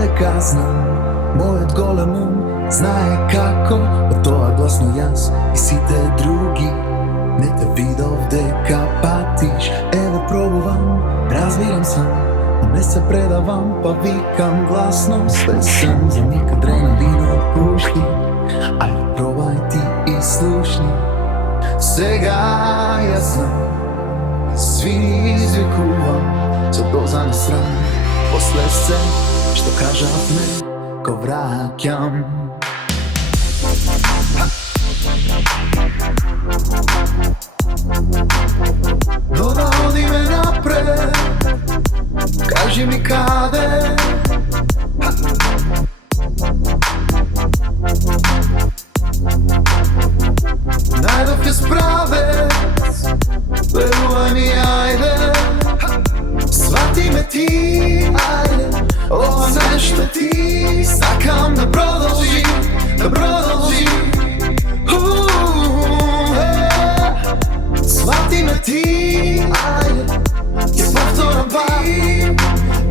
дека знам, мојот голем ум знае како од тоа гласно јас и сите други. Не те видов дека патиш, еве пробувам, разбирам сам, но не се предавам, па викам гласно. Све сам за миг адреналинот пушти, ајде пробај ти и слушни. Сега јас знам, свини извикувам, со доза на срам, после се што кажавме го враќам. Но да одиме напред, кажи ми каде. Најдов ја справец, верувај ми, ајде. Свати ме ти, ајде, ова нешто ти. Сакам да продолжи, да продолжи. Свати ме ти, ајде, ќе повторам пак.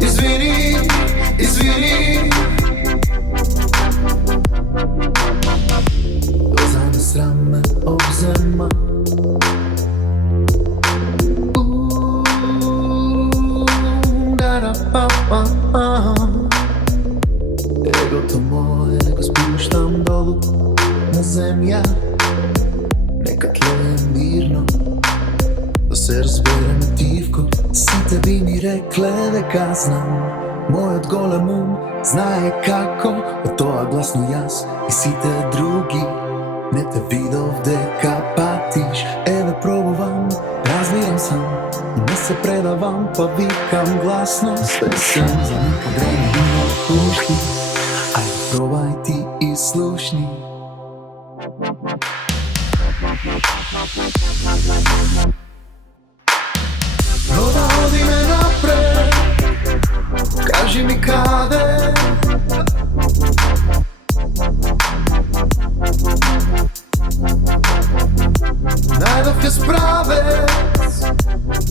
Извини, извини. Доза на срам ме обзема. Егото мое го спуштам долу на земја. Нека тлее мирно, да се разбереме тивко. Сите би ми рекле дека знам, мојот голем ум знае како од тоа гласно јас и сите други. Не те видов дека патиш, еве пробувам, разбирам сам, но не се предавам, па викам гласно. Све сам за миг адреналинот пушти, ајде пробај ти и слушни. Но да одиме напред, кажи ми каде. Најдов ја справец,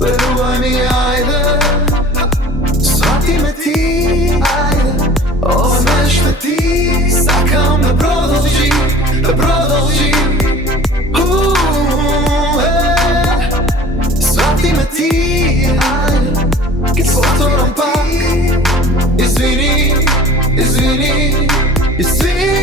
верувај ми, ајде. Свати ме ти, ајде, ова нешто ти. Сакам да продолжи, да продолжи. Свати ме ти, ајде, ќе повторам пак. Извини, извини, извини.